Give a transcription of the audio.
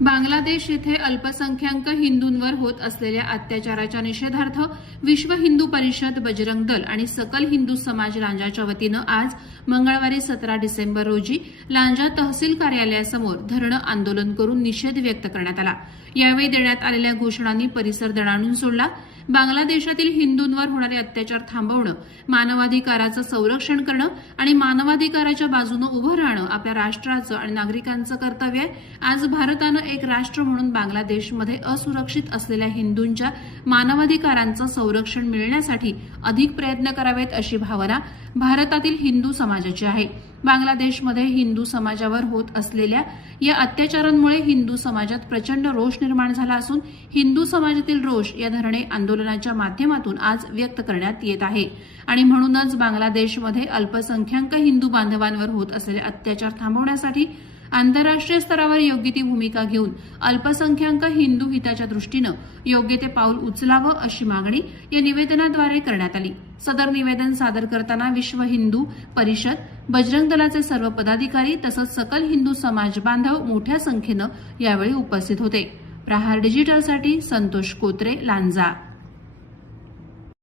बांगलादेश येथे अल्पसंख्याक हिंदूंवर होत असलेल्या अत्याचाराच्या निषेधार्थ विश्व हिंदू परिषद बजरंग दल आणि सकल हिंदू समाज रांजाच्या वतीनं आज मंगळवारी सतरा डिसेंबर रोजी लांजा तहसील कार्यालयासमोर धरणं आंदोलन करून निषेध व्यक्त करण्यात आला. यावेळी देण्यात आलेल्या घोषणांनी परिसर दणाणून सोडला. बांगलादेशातील हिंदूंवर होणारे अत्याचार थांबवणं मानवाधिकाराचं संरक्षण करणं आणि मानवाधिकाराच्या बाजूनं उभं राहणं आपल्या राष्ट्राचं आणि नागरिकांचं कर्तव्य आहे. आज भारतानं एक राष्ट्र म्हणून बांगलादेशमध्ये असुरक्षित असलेल्या हिंदूंच्या मानवाधिकारांचं संरक्षण मिळण्यासाठी अधिक प्रयत्न करावेत अशी भावना भारतातील हिंदू समाजाची आहे. बांगलादेशमध्ये हिंदू समाजावर होत असलेल्या या अत्याचारांमुळे हिंदू समाजात प्रचंड रोष निर्माण झाला असून हिंदू समाजातील रोष या धरणे आंदोलनाच्या माध्यमातून आज व्यक्त करण्यात येत आहे. आणि म्हणूनच बांगलादेशमध्ये अल्पसंख्याक हिंदू बांधवांवर होत असलेले अत्याचार थांबवण्यासाठी आंतरराष्ट्रीय स्तरावर योग्य ती भूमिका घेऊन अल्पसंख्याक हिंदू हिताच्या दृष्टीनं योग्य ते पाऊल उचलावं अशी मागणी या निवेदनाद्वारे करण्यात आली. सदर निवेदन सादर करताना विश्व हिंदू परिषद बजरंग दलाचे सर्व पदाधिकारी तसंच सकल हिंदू समाज बांधव मोठ्या संख्येनं यावेळी उपस्थित होते. प्रहार डिजिटलसाठी संतोष कोत्रे लांजा.